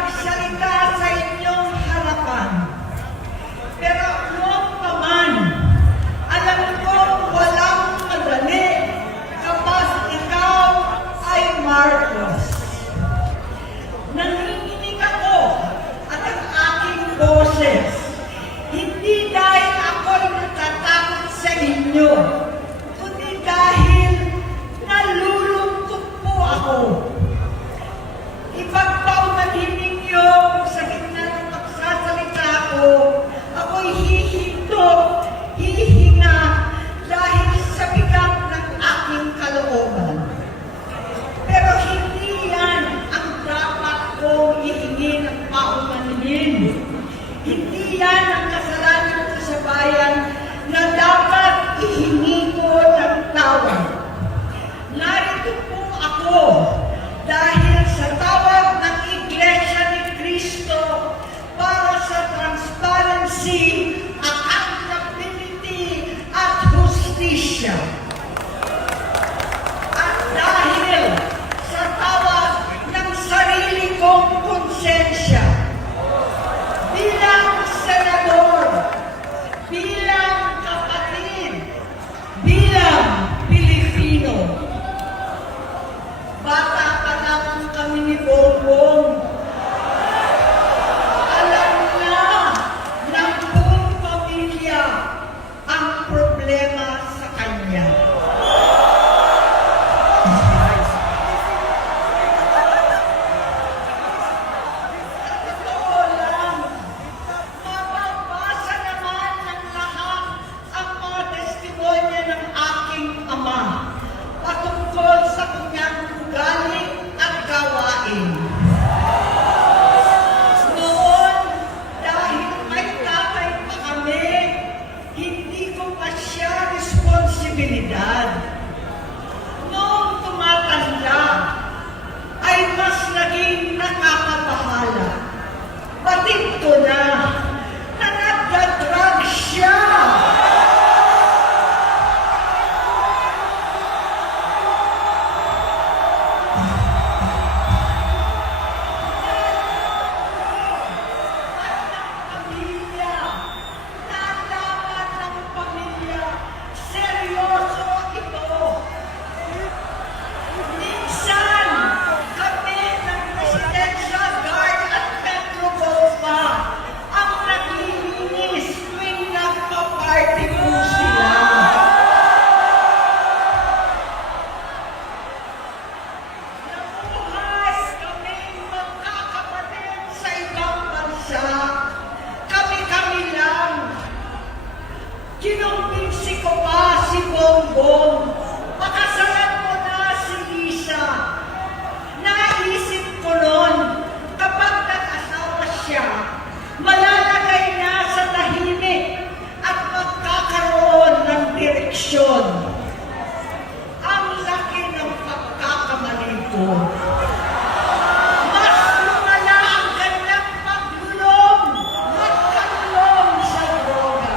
magsalita sa inyong harapan. Pero noon pa man, alam ko walang madali kapag ikaw ay Marcos. Nanginginig ako at ang aking boses, hindi dahil ako'y natatakot sa inyo, kundi dahil nalulungkot po ako. Ipagpaumanhin ninyo kung sa gitna ng magsasalita ko, ako'y hihinto, hihinga dahil sa bigat ng aking kalooban. Pero hindi yan ang dapat kong ihingi ng paumanhin. Hindi yan ang kasalanan ko sa bayan na dapat ihingi ko ng tawad. Narito po ako dahil sa tawag ng Iglesia ni Cristo para sa transparency, accountability, at hustisya. At dahil sa tawag ng sarili kong konsensya, bilang senador, bilang kapatid, bilang Pilipino. Bata pa lang kami ni Bongbong. Alam na ng buong pamilya ang problema sa kanya. Totoo lang, mababasa naman ng lahat ang mga testimonya ng aking ama patungkol sa kanyang ugali at gawain. Noon, dahil may tatay pa kami, hindi ko pa siya responsibilidad. Noong tumatanda, ay mas naging nakakabahala. Batid ko na nagdadrag siya. Pamilya, nalaman ng pamilya, seryoso ito. Minsan, kami ng Presidential Guard at Metro Gold pa ang naglilinis tuwing nagpa-party po sila. Nabuhay kaming magkakapatid sa ibang bansa. Kami-kami lang. Kinumbinsi ko pa si Bongbong. Pakasalan mo na si Lisa. Naisip ko noon, kapag nag-asawa siya, malalagay na sa tahimik at magkakaroon ng direksyon. Ang laki ng pagkakamali ko. Mas lumala ang kanyang paglulong, nagkalulong sa droga.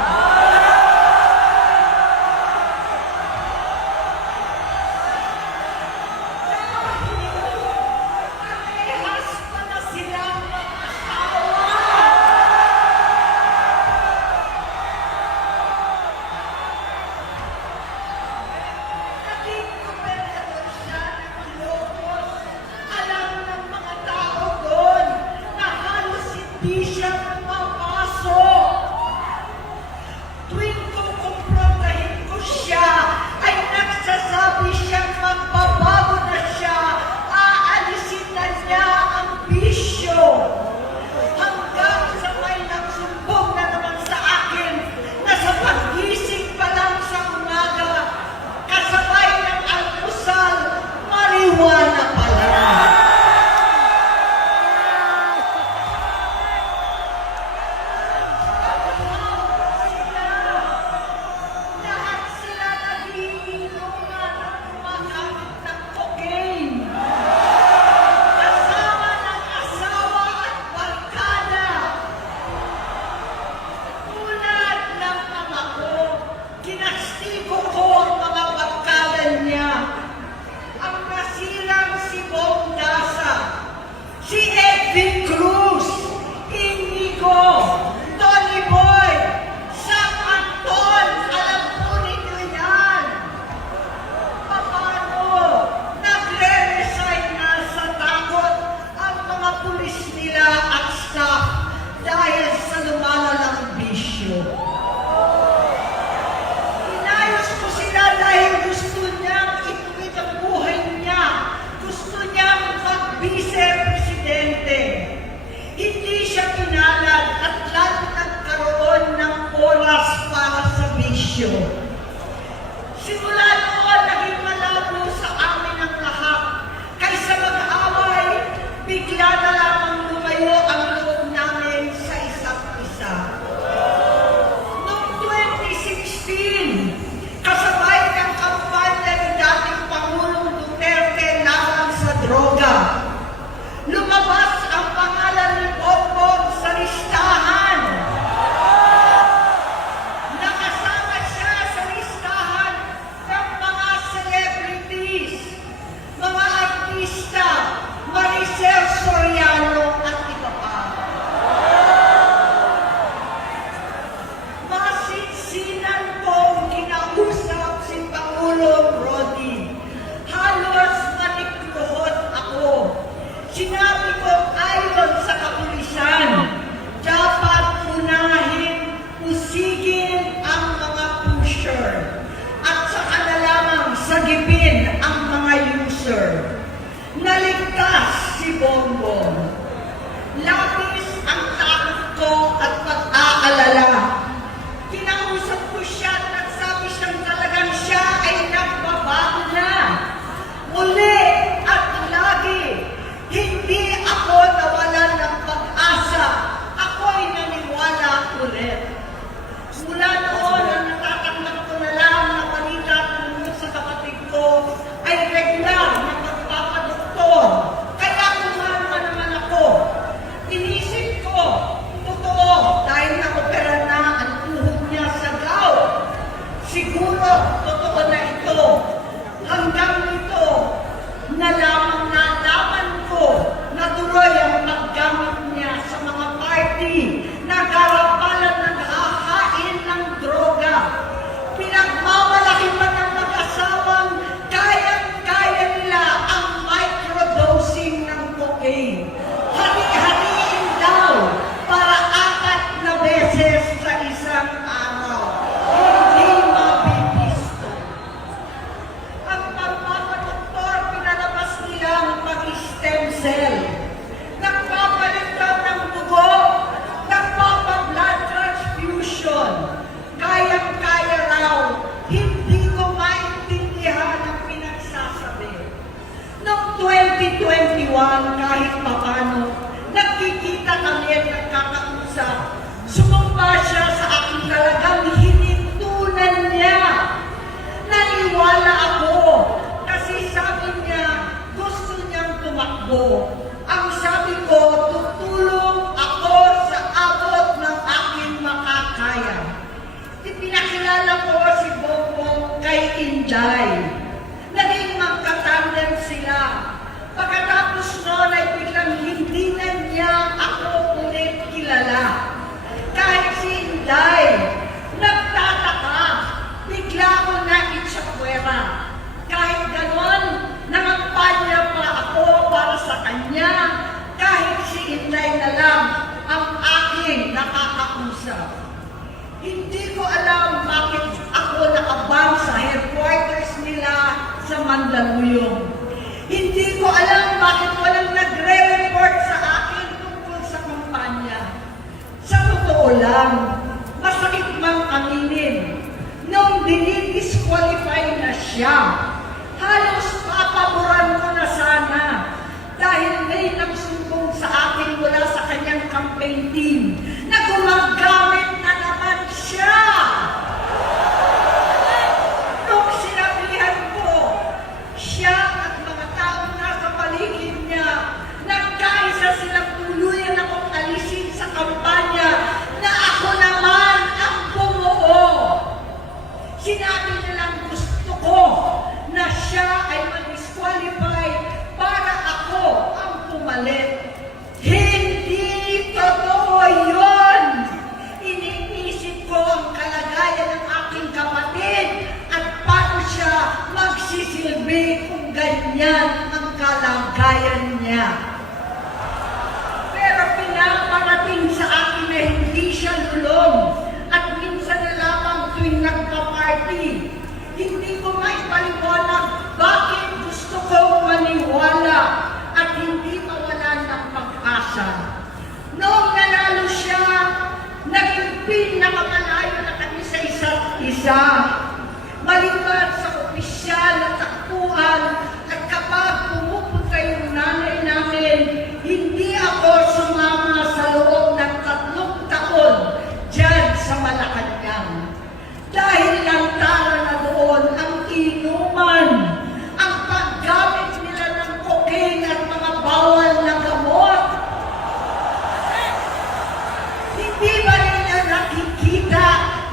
lumawas para sa bisyo. Simula noon, naging malabo sa amin ang lahat. Kaysa mag-away, bigla na lamang lumayo ang loob namin sa isa't isa. Noong 2016, kasabay ng kampanya ni dating Pangulong Duterte laban sa droga, lumabas ang pangalan ni Bongbong sa listahan. Nakasama siya sa listahan ng mga celebrities, mga artista, Maricel Soriano at iba pa. Masinsinan kong kinausap si Pangulong Rodi. Halos manikluhod ako. Sinabi ko ayon sa kapulisan, dapat unahin, usigin ang mga pusher at saka na lamang sagipin ang mga user. Naligtas si Bongbong. Labis ang takot ko at pag-aalala. Kinausap ko siya at nagsabi siyang talagang siya ay nagbabago na. Muli at lagi, hindi ako nawalan ng pag-asa. Ako'y naniwala ulit. Mula noon, ang natatanggap ko na lang na balita tungkol sa kapatid ko ay regular na pagpapadoktor. Kaya kumalma naman ako. Inisip ko, totoo, dahil na-opera na ang tuhod niya sa gout. Siguro, totoo na ito. Hanggang nito, na lamang nalaman ko na tuloy ang paggamit niya sa mga party na garapalan ng hahain ng droga. Pinagmamalaki pa ng mag-asawang kayang-kaya nila ang microdosing ng cocaine. Hari-hariin daw para 4 na beses sa isang araw. Hindi mabibisto. Ang pagpapadoktor, pinalabas nila ang pag-stem cell. Nagpapalit daw ng dugo, nagpapa-blood transfusion. Kayang-kaya raw, hindi ko maintindihan ang pinagsasabi. Noong 2021, kahit papano, nagkikita kami at nagkakausap. Sumumpa siya sa akin talagang hinintunan niya. Naniwala ako kasi sabi niya gusto niyang tumakbo. Ang sabi ko, tutulong ako sa abot ng aking makakaya. Ipinakilala ko si Bongbong kay Inday. Naging magkatandem sila. Pagkatapos noon ay biglang hindi na niya ako ulit kilala. Kahit si Inday, nagtataka, bigla ko na itsakwera. Kahit ganon, nangampanya pa ako para sa kanya. Kahit si Inday na lang ang aking nakakausap. Hindi ko alam bakit ako naabang sa headquarters nila sa Mandaluyong. Hindi ko alam bakit walang nagre-report sa akin tungkol sa kampanya. Sa totoo lang, masakit mang aminin, nung dinidisqualify na siya, halos papaboran ko na sana dahil may nagsumbong sa akin mula sa kanyang campaign team na gumagamit na naman siya. Nung sinabihan ko, siya at mga taong nasa paligid niya, nagkaisa silang tuluyan akong alisin sa kampanya na ako naman ang bumuo. Sinabi nilang gusto ko na siya ay mag-disqualify para ako ang pumalit. Hindi totoo mag-isa. Maliban sa opisyal na takbuhan at kapag pumupunta yung nanay namin, hindi ako sumama sa loob ng 3 taon dyan sa Malacanang. Dahil lantaran na doon ang inuman, ang paggamit nila ng cocaine at mga bawal na gamot. Hindi ba nila nakikita,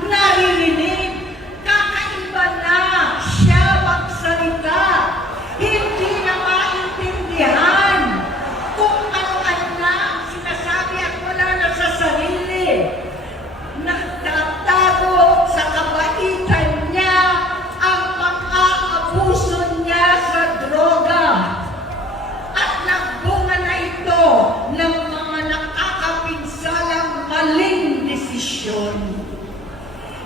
naririnig, kakaiba na siya magsalita, hindi na maintindihan kung ano-ano na sinasabi at wala na sa sarili. Nagtatago sa kabaitan niya ang pang-aabuso niya sa droga. At nagbunga na ito ng mga nakakapinsalang maling desisyon.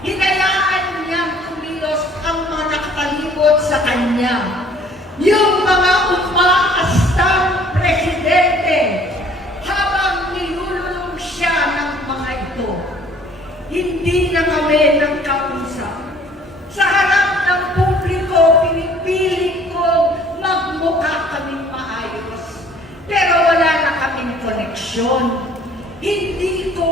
Hinayaan niyang kumilos ang mga nakapalibot sa kanya. Yung mga umaastang presidente habang nilululong siya ng mga ito. Hindi na kami nagkausap. Sa harap ng publiko, pinipiling ko magmukha kaming maayos. Pero wala na kaming koneksyon. Hindi ko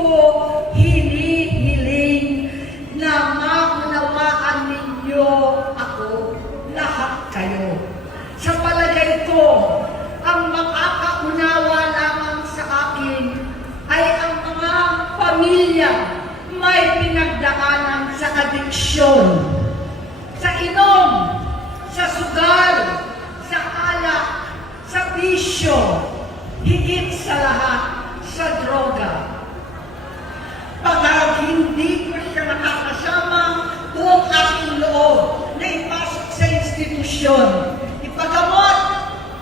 hinihiling na maunawaan ninyo ako, lahat kayo. Sa palagay ko, ang makakaunawa lamang sa akin ay ang mga pamilya may pinagdaanan sa adiksyon, sa inom, sa sugal, sa alak, sa bisyo, higit sa lahat, sa droga. Pagka hindi ko siya nakakasama, buong aking loob na ipasok sa institusyon. Ipagamot,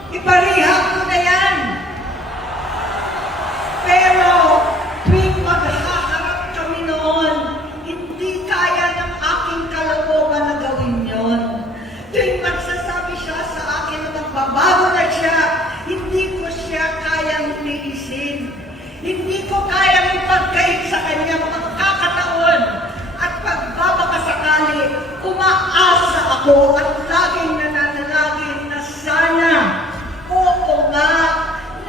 iparihab ko na yan. Pero tuwing maghaharap kami noon, hindi kaya ng aking kalooban na gawin yon. Tuwing magsasabi siya sa akin na magbabago na siya, hindi ko siya kayang liisin. Hindi ko kayang ipagkait sa kanya pagkakataon at pagbabakasakali, umaasa ako at laging nananalangin na sana, oo nga,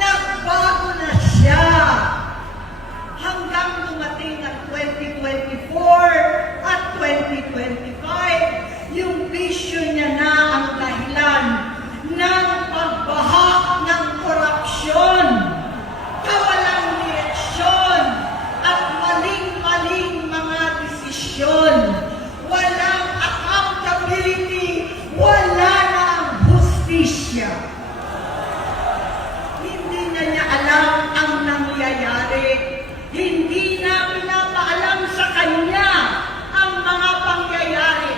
nagbago na siya. Hanggang dumating ang 2024 at 2025, yung bisyo niya na ang dahilan ng pagbaha ng korupsyon, kawalang direksyon, at maling-maling mga desisyon. Walang accountability, wala na ang hustisya. Hindi na niya alam ang nangyayari. Hindi na pinapaalam sa kanya ang mga pangyayari.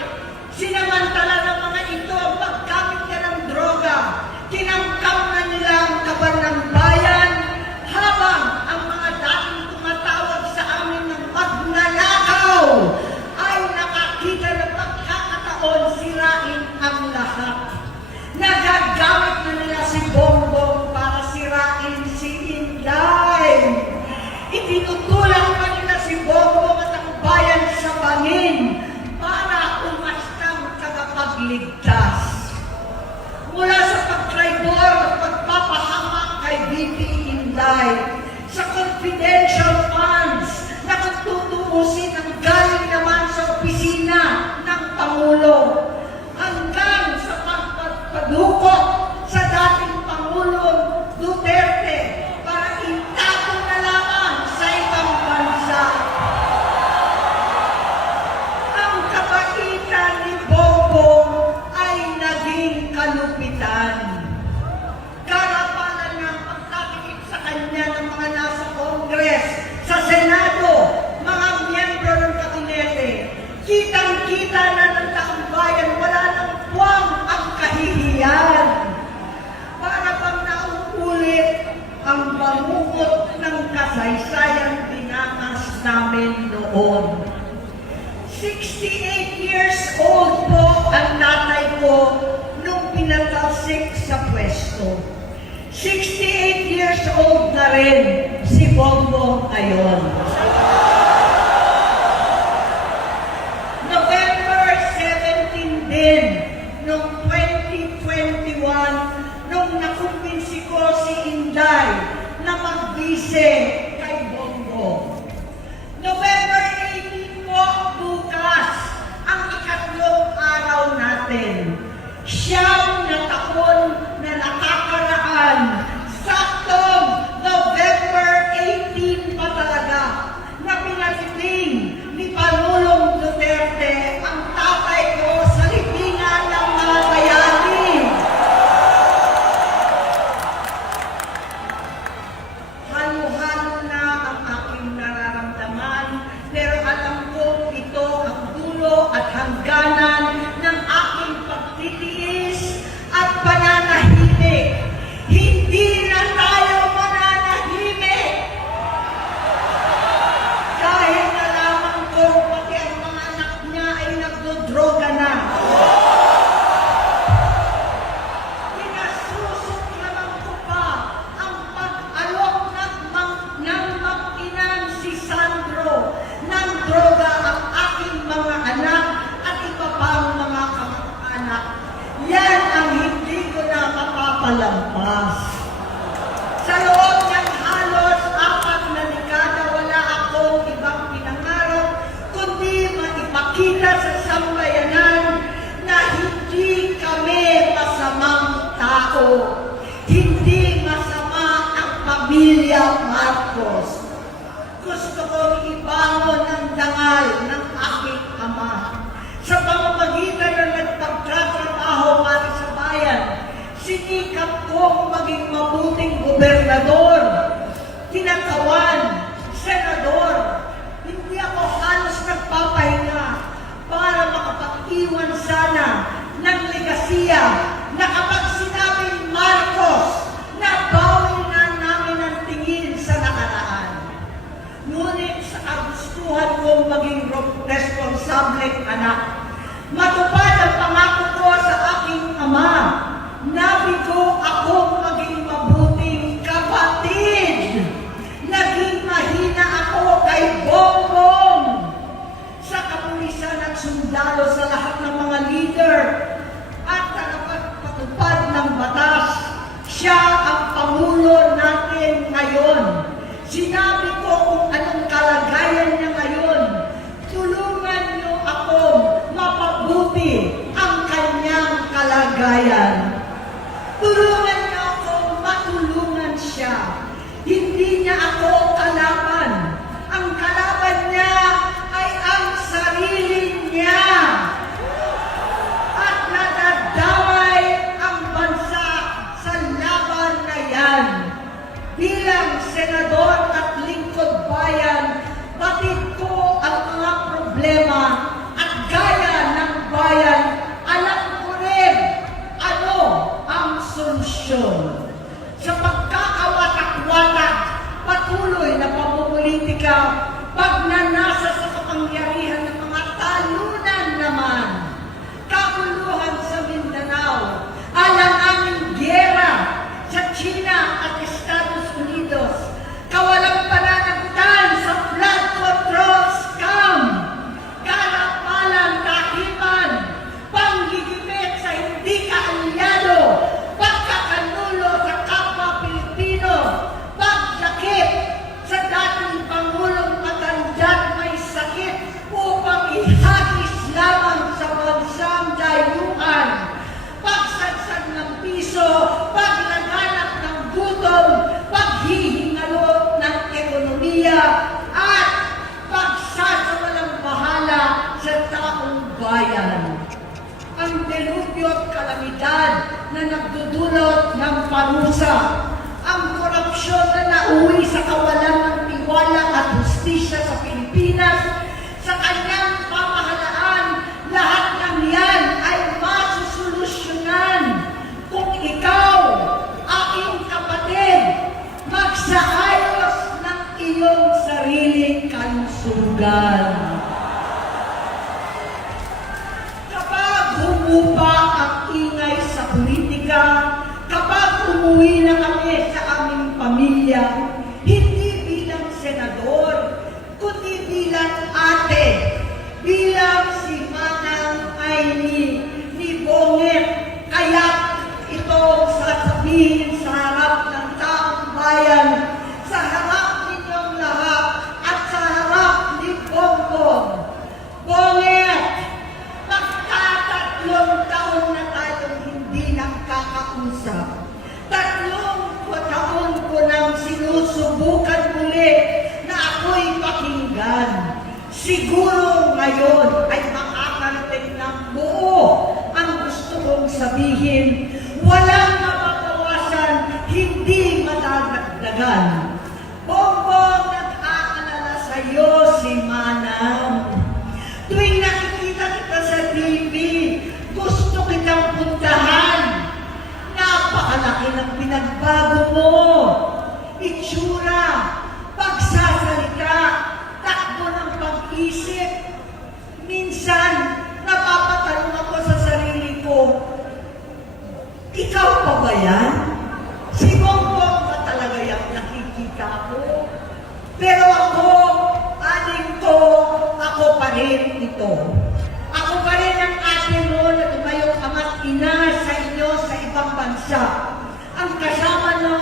Sinamantala ng mga ito ang paggamit niya ng droga. Tinangkap na nila ang kaban ng bayan habang ang mga dating tumatawag sa amin ng magnanakaw ay nakakita ng pagkakataon sirain ang lahat. Nagagamit na nila si Bongbong para sirain si Inday. Itinutulak pa nila si Bongbong at ang bayan sa bangin para umastang tagapagligtas. Mula sa pagtraidor at pagpapahamak kay VP Inday, sa confidential funds na tutuusin ang galing naman sa opisina ng Pangulo, hanggang sa pagpadukot sa dating Pangulong Duterte para itago na lamang sa ibang bansa. Ang kabaitan ni Bongbong ay naging kalupitan. Karapalan na ang pagtatikip sa kanya ng mga nasa Congress, sa Senado, mga miyembro ng kabinete. Kitang-kita na ng taong bayan, wala nang puwang ang kahihiyan. Para bang nauulit ang bangungot ng kasaysayan dinanas namin noon. 68 years old po ang tatay ko nung pinatalsik sa pwesto. 68 years old na rin si Bongbong ngayon. November gusto kong ibangon ang dangal ng aking ama. Sa pamamagitan ng nagpagtatrabaho para sa bayan, sinikap kong maging mabuting gobernador, tinatawan, senador. Hindi ako halos nagpapahinga para makapag-iwan sana ng legasiya na kapag sinabing Marcos, nabawi na namin ang tingin sa nakaraan. Ngunit sa kagustuhan kong maging responsableng anak, matupad ang pangako ko sa aking ama, nabigo akong maging mabuting kapatid. Naging mahina ako kay Bongbong sa kapulisan at sundalo sa lahat ng mga leader at tagapagpatupad ng batas. Siya ang Pangulo natin ngayon. Sinabi ko kung anong kalagayan niya ngayon. Tulungan niyo ako mapabuti ang kanyang kalagayan. Tulungan niyo ako matulungan siya. Hindi niya ako kalaban. Ang kalaban niya ay ang sarili niya. At nadadamay ang bansa sa laban na yan. Bilang senador at lingkod bayan, batid ko ang mga problema at gaya ng bayan, alam ko rin ano ang solusyon. Sa pagkakawatak-watak, patuloy na pamumulitika, pagnanasa sa kapangyarihan ng mga talunan naman, kaguluhan sa Mindanao, alanganing gyera sa China at Estados Unidos, kawalang pananagutan sa flood control scam, karapalang kahiman, panggigimik sa hindi kaalyado, pagkakanulo sa kapwa Pilipino, pagdakip sa dating Pangulong matandang may sakit upang ihagis lamang sa bansang dayuhan, pagsadsad ng piso, paglaganap ng gutom, paghihingalo ng ekonomiya, at pagsasawalang bahala sa taong bayan. Ang delubyo at kalamidad na nagdudulot ng parusa, ang korupsyon na nauwi sa kawalan ng tiwala at hustisya sa Pilipinas, sa kanyang pamahalaan, lahat ng yan ay masusolusyonan kung ikaw, aking kapatid, magsaayos ng iyong sariling kalusugan. Kapag humupa ang ingay sa politika, kapag umuwi na kami sa aming pamilya, hindi bilang senador, kundi bilang ate, bilang si Manang Aimee ni Bonget, kaya ito sasabihin sa harap ng taong bayan, sa harap ninyong lahat, at sa harap ni Bongbong. Bonget, magkatatlong taon na tayong hindi nakakausap. 3 taon ko nang sinusubukan muli na ako'y pakinggan. Siguro ngayon ay makakarating ng buo ang gusto kong sabihin. Walang mababawasan, hindi madadagdagan. Bongbong, nag-aalala sa iyo si Manang. Tuwing nakikita kita sa TV, gusto kitang puntahan. Napakalaki ng pinagbago mo. Itsura, pagsasalita, takbo ng pag-isip. Minsan, napapatanong ako sa sarili ko, ikaw pa ba yan? Si Bongbong ba talaga yung nakikita ko? Pero ako, aling ko, ako pa rin ito. Ako pa rin ang ate mo na tumayong ama't ina sa inyo sa ibang bansa. Ang kasama nyo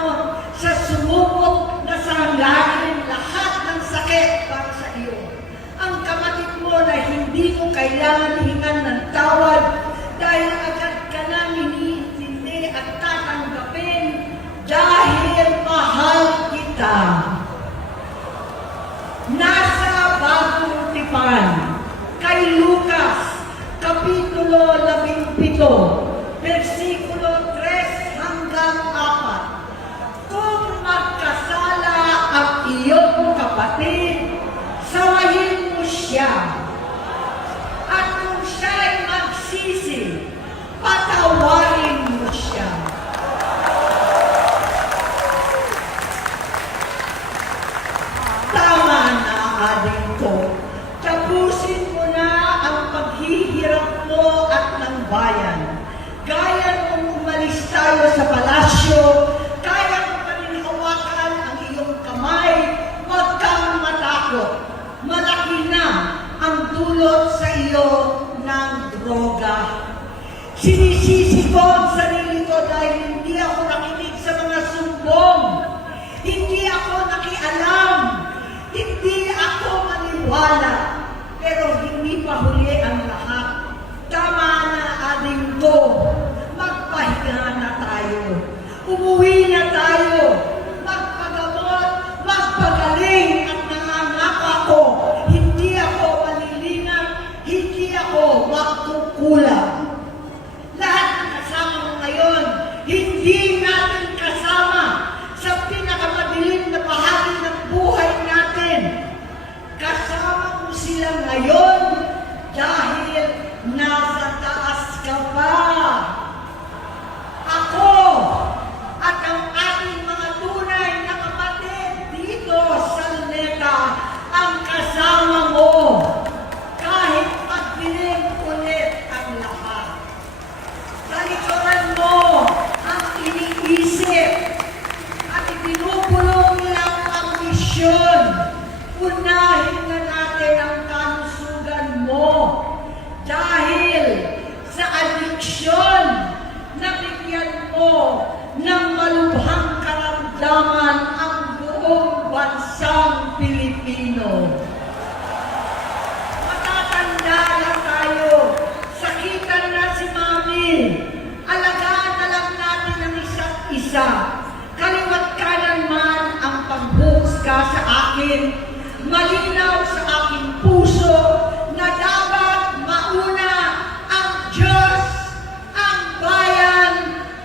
sa sumubok na sanggahin lahat ng sakit para sa iyo. Ang kapatid mo na hindi mo kailangan hingan ng tawad dahil agad ka nang iniintindi at tatanggapin dahil mahal kita. versikulo 3 hanggang 4. Kung magkasala ang iyong kapatid, sawayin mo siya. At kung siya'y magsisi, patawarin mo siya. Tama na, ading ko. Tapusin mo na ang paghihirap mo at ng bayan. Gaya nung umalis tayo sa palasyo, kaya mo pa rin hawakan ang iyong kamay, huwag kang matakot. Malaki na ang dulot sa iyo ng droga. Sinisisi ko ang sarili ko dahil hindi ako nakinig sa mga sumbong. Hindi ako nakialam. Hindi ako maniwala. Pero hindi pa huli ang lahat. Tama na, ading ko. Magpahinga na tayo. Umuwi na tayo. Magpagamot, magpagaling at nangangako ko. Hindi ako malilinang, hindi ako magkukulang. Lahat ng kasama mo ngayon, hindi natin kasama sa pinakamadilim na bahagi ng buhay natin. Kasama mo sila ngayon dahil nasa taas ka pa. Ako at ang ating mga tunay na kapatid dito sa Luneta ang kasama mo. Kahit magdilim ulit ang lahat. Talikuran mo ang iniisip at itinupulong lang ang misyon. Unahin na natin ang kalusugan mo. Dahil sa adiksyon, nabigyan mo ng malubhang karamdaman ang buong bansang Pilipino. Matatanda na tayo. Sakitan na si Mami. Alagaan na lang natin ang isa't isa. Kaliwat kanan man ang pagbuhusga sa akin. Malinaw sa aking puso na dapat mauna ang Diyos, ang bayan,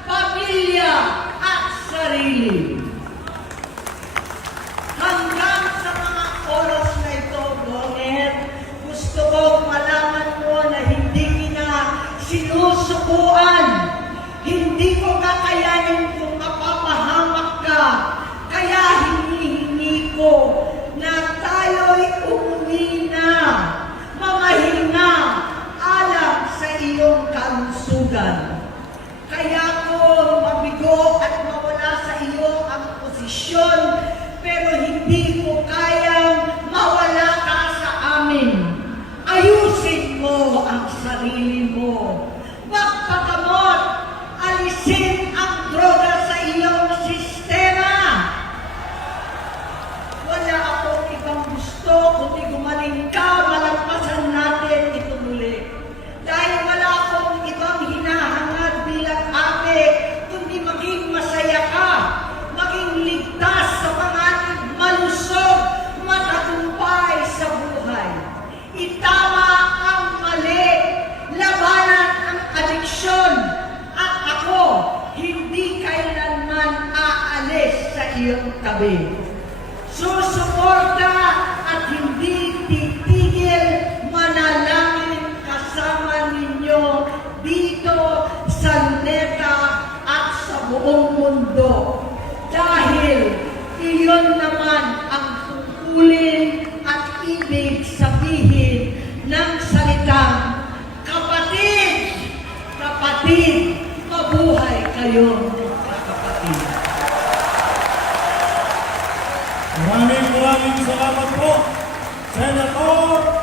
pamilya at sarili. Hanggang sa mga oras na ito, Bonget, gusto kong malaman mo na hindi na sinusukuan. Hindi ko kakayanin kung mapapahamak ka. Kaya hinihingi ko na tayo'y umuwi na, mamahinga, alam sa iyong kalusugan. Kaya ko mabigo at mawala sa iyo ang posisyon, pero hindi ko kayang mawala ka sa amin. Ayusin mo ang sarili mo. Magpagamot, alisin ang droga sa iyong sistema. Wala akong ibang gusto kundi gumaling ka, malampasan natin ito muli. Dahil wala akong ibang hinahangad bilang ate, kundi maging masaya ka, maging ligtas sa panganib, malusog, matagumpay sa buhay. Itama ang mali, labanan ang adiksyon, at ako hindi kailanman aalis sa iyong tabi. Susuporta at hindi titigil, manalangin kasama ninyo dito sa Luneta at sa buong mundo. Dahil iyon naman ang tungkulin at ibig sabihin ng salitang kapatid, kapatid, mabuhay kayo kapatid. Maraming salamat po, Senator